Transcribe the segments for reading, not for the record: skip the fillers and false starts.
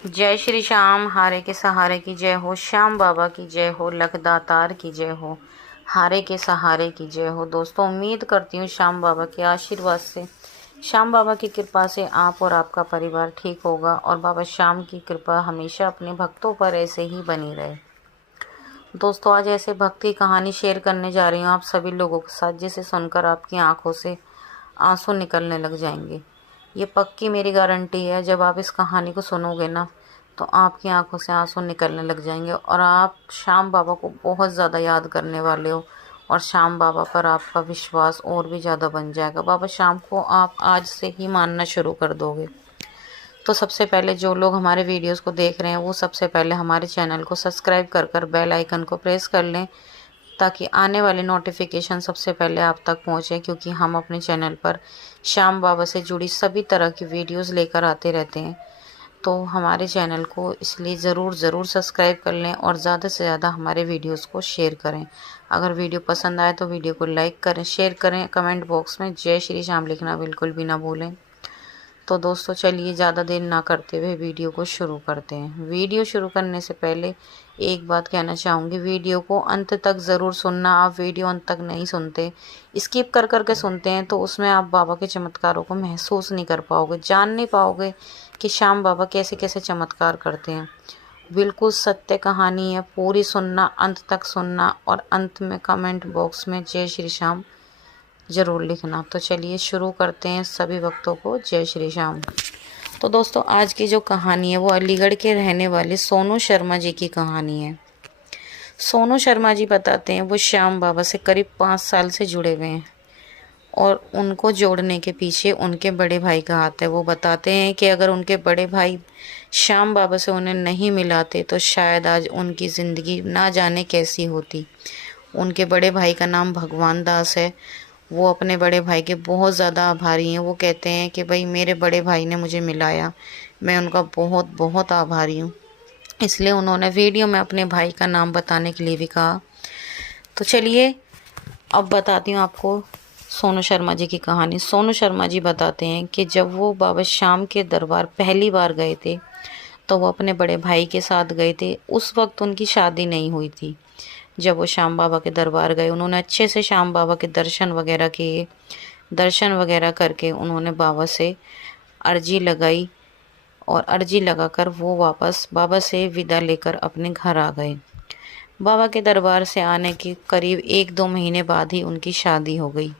जय श्री श्याम, हारे के सहारे की जय हो। श्याम बाबा की जय हो, लखदातार की जय हो, हारे के सहारे की जय हो। दोस्तों, उम्मीद करती हूँ श्याम बाबा के आशीर्वाद से, श्याम बाबा की कृपा से आप और आपका परिवार ठीक होगा और बाबा श्याम की कृपा हमेशा अपने भक्तों पर ऐसे ही बनी रहे। दोस्तों, आज ऐसे भक्ति कहानी शेयर करने जा रही हूँ आप सभी लोगों के साथ, जिसे सुनकर आपकी आंखों से आंसू निकलने लग जाएंगे। ये पक्की मेरी गारंटी है। जब आप इस कहानी को सुनोगे ना, तो आपकी आंखों से आंसू निकलने लग जाएंगे और आप श्याम बाबा को बहुत ज़्यादा याद करने वाले हो और श्याम बाबा पर आपका विश्वास और भी ज़्यादा बन जाएगा। बाबा श्याम को आप आज से ही मानना शुरू कर दोगे। तो सबसे पहले जो लोग हमारे वीडियोस को देख रहे हैं, वो सबसे पहले हमारे चैनल को सब्सक्राइब कर बेल आइकन को प्रेस कर लें, ताकि आने वाली नोटिफिकेशन सबसे पहले आप तक पहुंचे, क्योंकि हम अपने चैनल पर श्याम बाबा से जुड़ी सभी तरह की वीडियोस लेकर आते रहते हैं। तो हमारे चैनल को इसलिए ज़रूर सब्सक्राइब कर लें और ज़्यादा से ज़्यादा हमारे वीडियोस को शेयर करें। अगर वीडियो पसंद आए तो वीडियो को लाइक करें, शेयर करें, कमेंट बॉक्स में जय श्री श्याम लिखना बिल्कुल भी ना भूलें। तो दोस्तों, चलिए ज़्यादा देर ना करते हुए वीडियो को शुरू करते हैं। वीडियो शुरू करने से पहले एक बात कहना चाहूँगी, वीडियो को अंत तक ज़रूर सुनना। आप वीडियो अंत तक नहीं सुनते, स्किप कर के सुनते हैं, तो उसमें आप बाबा के चमत्कारों को महसूस नहीं कर पाओगे, जान नहीं पाओगे कि श्याम बाबा कैसे कैसे चमत्कार करते हैं। बिल्कुल सत्य कहानी है, पूरी सुनना, अंत तक सुनना और अंत में कमेंट बॉक्स में जय श्री श्याम ज़रूर लिखना। तो चलिए शुरू करते हैं। सभी भक्तों को जय श्री श्याम। तो दोस्तों, आज की जो कहानी है वो अलीगढ़ के रहने वाले सोनू शर्मा जी की कहानी है। सोनू शर्मा जी बताते हैं वो श्याम बाबा से करीब 5 साल से जुड़े हुए हैं और उनको जोड़ने के पीछे उनके बड़े भाई का हाथ है। वो बताते हैं कि अगर उनके बड़े भाई श्याम बाबा से उन्हें नहीं मिलाते तो शायद आज उनकी ज़िंदगी ना जाने कैसी होती। उनके बड़े भाई का नाम भगवान दास है। वो अपने बड़े भाई के बहुत ज़्यादा आभारी हैं। वो कहते हैं कि भाई, मेरे बड़े भाई ने मुझे मिलाया, मैं उनका बहुत बहुत आभारी हूँ। इसलिए उन्होंने वीडियो में अपने भाई का नाम बताने के लिए भी कहा। तो चलिए अब बताती हूँ आपको सोनू शर्मा जी की कहानी। सोनू शर्मा जी बताते हैं कि जब वो बाबा श्याम के दरबार पहली बार गए थे, तो वो अपने बड़े भाई के साथ गए थे। उस वक्त उनकी शादी नहीं हुई थी। जब वो श्याम बाबा के दरबार गए, उन्होंने अच्छे से श्याम बाबा के दर्शन वगैरह किए। दर्शन वगैरह करके उन्होंने बाबा से अर्जी लगाई और अर्जी लगाकर वो वापस बाबा से विदा लेकर अपने घर आ गए। बाबा के दरबार से आने के करीब 1-2 महीने बाद ही उनकी शादी हो गई।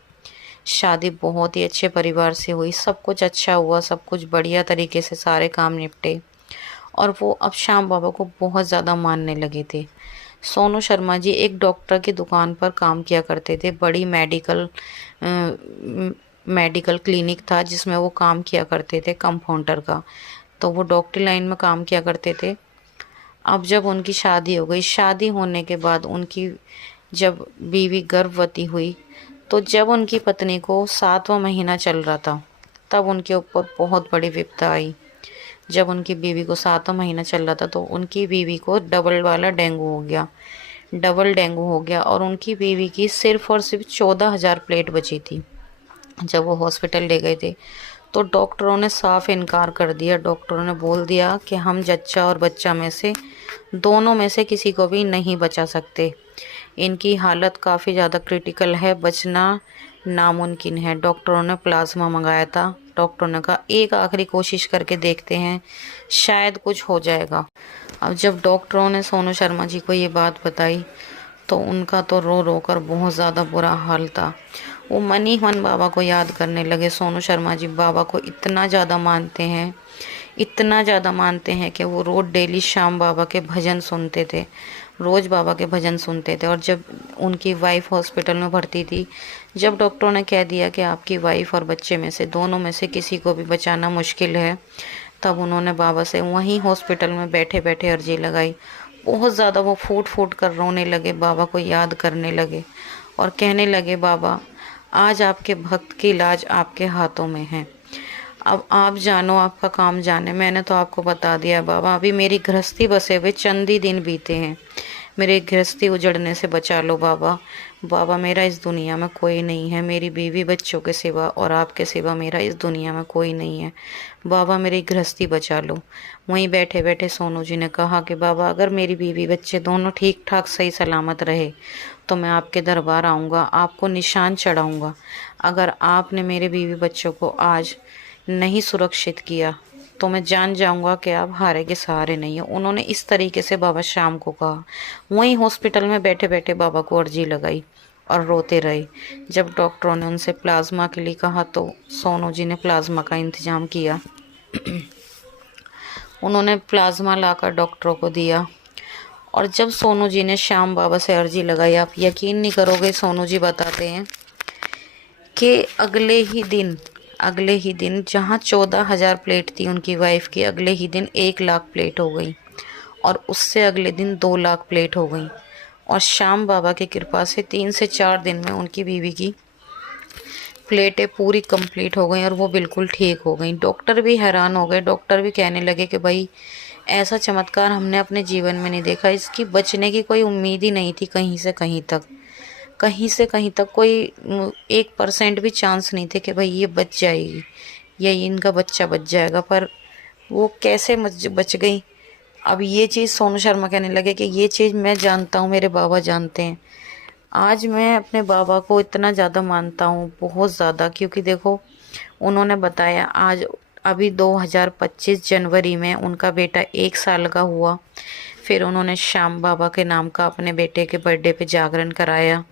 शादी बहुत ही अच्छे परिवार से हुई, सब कुछ अच्छा हुआ, सब कुछ बढ़िया तरीके से सारे काम निपटे और वो अब श्याम बाबा को बहुत ज़्यादा मानने लगे थे। सोनू शर्मा जी एक डॉक्टर की दुकान पर काम किया करते थे। बड़ी मेडिकल क्लिनिक था जिसमें वो काम किया करते थे, कंपाउंडर का। तो वो डॉक्टरी लाइन में काम किया करते थे। अब जब उनकी शादी हो गई, शादी होने के बाद उनकी जब बीवी गर्भवती हुई, तो जब उनकी पत्नी को 7वां महीना चल रहा था, तब उनके ऊपर बहुत बड़ी विपदा आई। जब उनकी बीवी को 7वां महीना चल रहा था, तो उनकी बीवी को डबल वाला डेंगू हो गया, डबल डेंगू हो गया और उनकी बीवी की सिर्फ और सिर्फ 14,000 प्लेट बची थी। जब वो हॉस्पिटल ले गए थे, तो डॉक्टरों ने साफ इनकार कर दिया। डॉक्टरों ने बोल दिया कि हम जच्चा और बच्चा में से दोनों में से किसी को भी नहीं बचा सकते। इनकी हालत काफ़ी ज़्यादा क्रिटिकल है, बचना नामुमकिन है। डॉक्टरों ने प्लाज्मा मंगाया था। डॉक्टरों ने कहा एक आखिरी कोशिश करके देखते हैं, शायद कुछ हो जाएगा। अब जब डॉक्टरों ने सोनू शर्मा जी को ये बात बताई, तो उनका तो रो रो कर बहुत ज़्यादा बुरा हाल था। वो मन ही मन बाबा को याद करने लगे। सोनू शर्मा जी बाबा को इतना ज़्यादा मानते हैं, इतना ज़्यादा मानते हैं कि वो रोज़ डेली श्याम बाबा के भजन सुनते थे, रोज़ बाबा के भजन सुनते थे। और जब उनकी वाइफ हॉस्पिटल में भर्ती थी, जब डॉक्टरों ने कह दिया कि आपकी वाइफ और बच्चे में से दोनों में से किसी को भी बचाना मुश्किल है, तब उन्होंने बाबा से वहीं हॉस्पिटल में बैठे बैठे अर्जी लगाई। बहुत ज़्यादा वो फूट फूट कर रोने लगे, बाबा को याद करने लगे और कहने लगे, बाबा आज आपके भक्त की इलाज आपके हाथों में है। अब आप जानो, आपका काम जाने। मैंने तो आपको बता दिया बाबा, अभी मेरी गृहस्थी बसे हुए चंद ही दिन बीते हैं। मेरी गृहस्थी उजड़ने से बचा लो बाबा। बाबा मेरा इस दुनिया में कोई नहीं है, मेरी बीवी बच्चों के सिवा और आपके सिवा मेरा इस दुनिया में कोई नहीं है। बाबा मेरी गृहस्थी बचा लो। वहीं बैठे बैठे सोनू जी ने कहा कि बाबा अगर मेरी बीवी बच्चे दोनों ठीक ठाक सही सलामत रहे तो मैं आपके दरबार आऊँगा, आपको निशान चढ़ाऊँगा। अगर आपने मेरे बीवी बच्चों को आज नहीं सुरक्षित किया तो मैं जान जाऊंगा कि आप हारे के सहारे नहीं हो। उन्होंने इस तरीके से बाबा शाम को कहा। वहीं हॉस्पिटल में बैठे बैठे बाबा को अर्जी लगाई और रोते रहे। जब डॉक्टरों ने उनसे प्लाज्मा के लिए कहा तो सोनू जी ने प्लाज्मा का इंतजाम किया। उन्होंने प्लाज्मा लाकर डॉक्टरों को दिया। और जब सोनू जी ने श्याम बाबा से अर्जी लगाई, आप यकीन नहीं करोगे, सोनू जी बताते हैं कि अगले ही दिन जहाँ 14,000 प्लेट थी उनकी वाइफ की, अगले ही दिन 1 लाख प्लेट हो गई और उससे अगले दिन 2 लाख प्लेट हो गई। और श्याम बाबा की कृपा से 3 से 4 दिन में उनकी बीवी की प्लेटें पूरी कंप्लीट हो गई और वो बिल्कुल ठीक हो गई। डॉक्टर भी हैरान हो गए। डॉक्टर भी कहने लगे कि भाई ऐसा चमत्कार हमने अपने जीवन में नहीं देखा। इसकी बचने की कोई उम्मीद ही नहीं थी। कहीं से कहीं तक कोई 1% भी चांस नहीं थे कि भाई ये बच जाएगी या इनका बच्चा बच जाएगा। पर वो कैसे बच गई। अब ये चीज़ सोनू शर्मा कहने लगे कि ये चीज़ मैं जानता हूँ, मेरे बाबा जानते हैं। आज मैं अपने बाबा को इतना ज़्यादा मानता हूँ, बहुत ज़्यादा, क्योंकि देखो उन्होंने बताया आज अभी 2025 जनवरी में उनका बेटा 1 साल का हुआ। फिर उन्होंने श्याम बाबा के नाम का अपने बेटे के बर्थडे पे जागरण कराया।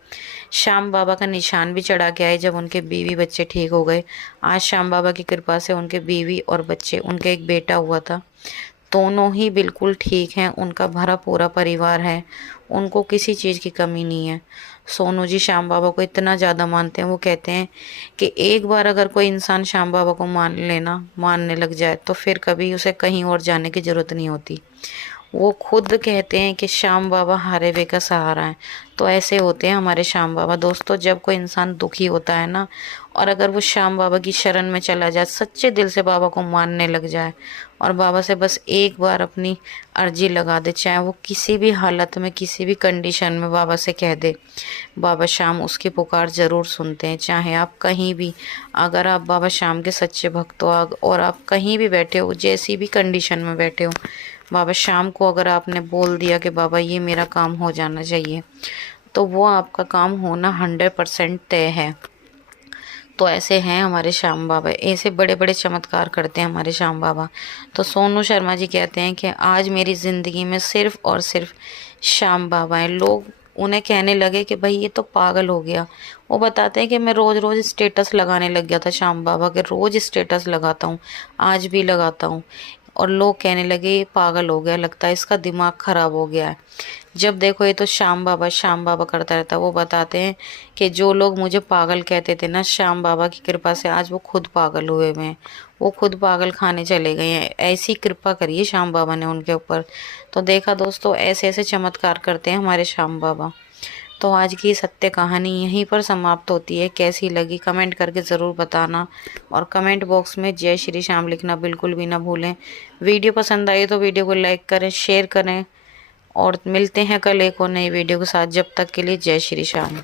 श्याम बाबा का निशान भी चढ़ा के आए जब उनके बीवी बच्चे ठीक हो गए। आज श्याम बाबा की कृपा से उनके बीवी और बच्चे, उनके एक बेटा हुआ था, दोनों ही बिल्कुल ठीक हैं। उनका भरा पूरा परिवार है, उनको किसी चीज़ की कमी नहीं है। सोनू जी श्याम बाबा को इतना ज़्यादा मानते हैं, वो कहते हैं कि एक बार अगर कोई इंसान श्याम बाबा को मानने लग जाए तो फिर कभी उसे कहीं और जाने की ज़रूरत नहीं होती। वो खुद कहते हैं कि श्याम बाबा हारे वे का सहारा है। तो ऐसे होते हैं हमारे श्याम बाबा। दोस्तों, जब कोई इंसान दुखी होता है ना, और अगर वो श्याम बाबा की शरण में चला जाए, सच्चे दिल से बाबा को मानने लग जाए और बाबा से बस एक बार अपनी अर्जी लगा दे, चाहे वो किसी भी हालत में किसी भी कंडीशन में बाबा से कह दे, बाबा श्याम उसकी पुकार ज़रूर सुनते हैं। चाहे आप कहीं भी, अगर आप बाबा श्याम के सच्चे भक्त हो और आप कहीं भी बैठे हो, जैसी भी कंडीशन में बैठे हो, बाबा श्याम को अगर आपने बोल दिया कि बाबा ये मेरा काम हो जाना चाहिए, तो वो आपका काम होना 100% तय है। तो ऐसे हैं हमारे श्याम बाबा, ऐसे बड़े बड़े चमत्कार करते हैं हमारे श्याम बाबा। तो सोनू शर्मा जी कहते हैं कि आज मेरी ज़िंदगी में सिर्फ़ और सिर्फ श्याम बाबा हैं। लोग उन्हें कहने लगे कि भाई ये तो पागल हो गया। वो बताते हैं कि मैं रोज़ रोज़ स्टेटस लगाने लग गया था श्याम बाबा के, रोज़ स्टेटस लगाता हूँ, आज भी लगाता हूँ। और लोग कहने लगे ये पागल हो गया, लगता है इसका दिमाग ख़राब हो गया है। जब देखो ये तो श्याम बाबा करता रहता है। वो बताते हैं कि जो लोग मुझे पागल कहते थे ना, श्याम बाबा की कृपा से आज वो खुद पागल हुए हुए हैं, वो खुद पागल खाने चले गए हैं। ऐसी कृपा करिए श्याम बाबा ने उनके ऊपर। तो देखा दोस्तों, ऐसे ऐसे चमत्कार करते हैं हमारे श्याम बाबा। तो आज की सत्य कहानी यहीं पर समाप्त होती है। कैसी लगी कमेंट करके ज़रूर बताना और कमेंट बॉक्स में जय श्री श्याम लिखना बिल्कुल भी ना भूलें। वीडियो पसंद आई तो वीडियो को लाइक करें, शेयर करें और मिलते हैं कल एक और नई वीडियो के साथ। जब तक के लिए जय श्री श्याम।